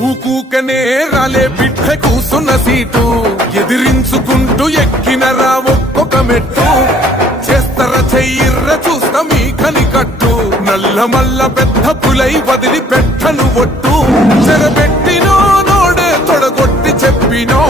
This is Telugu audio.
ఊకూకనే రాలే బిడ్డ కూసున్న సీటు ఎదిరించుకుంటూ ఎక్కినరా ఒక్కొక్క మెట్టు చేస్తర చెయ్యిర్ర చూస్తా మీ కనికట్టు నల్ల మల్ల పెద్ద పులై వదిలి పెట్టను ఒట్టు చెరబెట్టినో నోడే తొడగొట్టి చెప్పినో